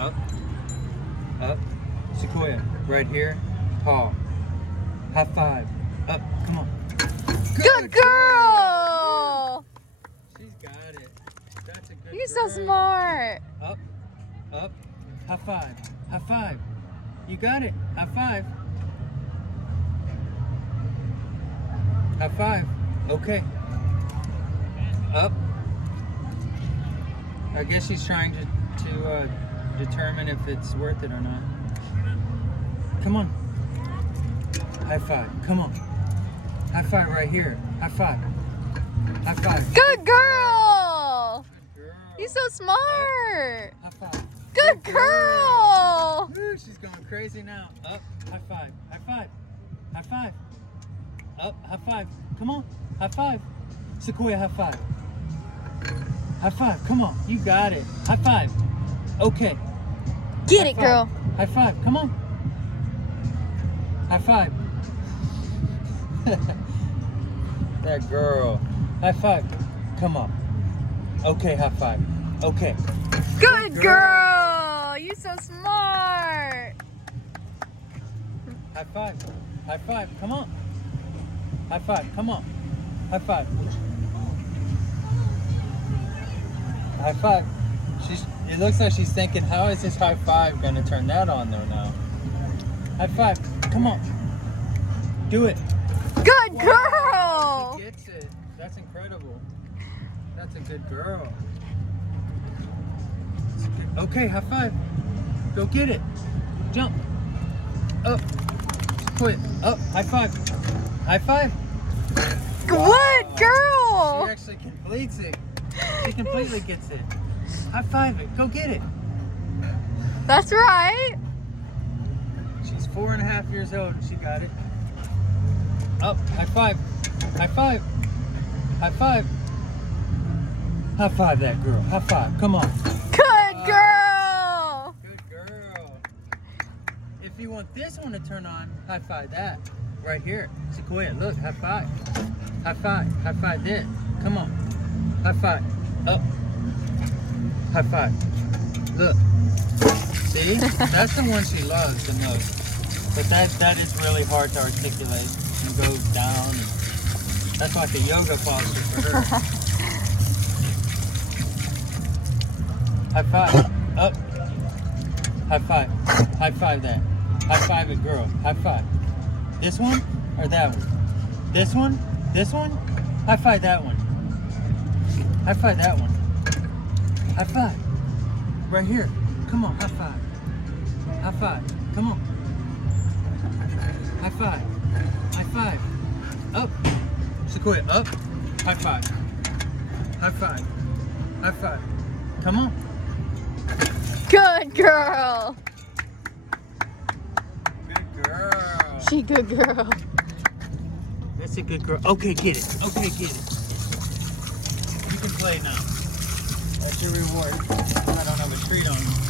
Up. Up. Sequoia. Right here. Paw. High five. Up. Come on. Good girl! She's got it. That's a good You're so girl. smart. Up. Up. High five. High five. You got it. High five. High five. Okay. Up. I guess she's trying to determine if it's worth it or not. Come on. High five. Come on. High five right here. High five. High five. Good girl! Good girl. You're so smart. High five. Good girl! Woo, she's going crazy now. Up. High five. High five. High five. Up. High five. Come on. High five. Sequoia, high five. High five. Come on. You got it. High five. Okay. Get High it, five. girl. High five. Come on. High five. That girl. High five. Come on. Okay, high five. Okay. Good girl! You're so smart. High five. High five. Come on. High five. Come on. High five. High five. It looks like she's thinking, how is this high five going to turn that on though now? High five. Come on. Do it. Good Wow, girl! she gets it. That's incredible. That's a good girl. That's a good- Okay, high five. Go get it. Jump. Up. Quit. Up. High five. High five. Good girl! She actually completes it. She completely gets it. High five it. Go get it. That's right. She's 4.5 years old and she got it. Up. High five. High five. High five. High five that girl. High five. Come on. Good girl! Good girl. If you want this one to turn on, high five that. Right here. Sequoia, look. High five. High five. High five this. Come on. High five. Up. High five. Look. See? That's the one she loves the most. But that is really hard to articulate and go down. And that's like a yoga posture for her. High five. Up. High five. High five that. High five it, girl. High five. This one or that one? This one? This one? High five that one. High five that one. High five. Right here. Come on, high five. High five. Come on. High five. High five. Up. Sequoia, up. High five. High five. High five. Come on. Good girl! Good girl. She good girl. That's a good girl. Okay, get it. Okay, get it. You can play now. That's your reward. I don't have a treat on you.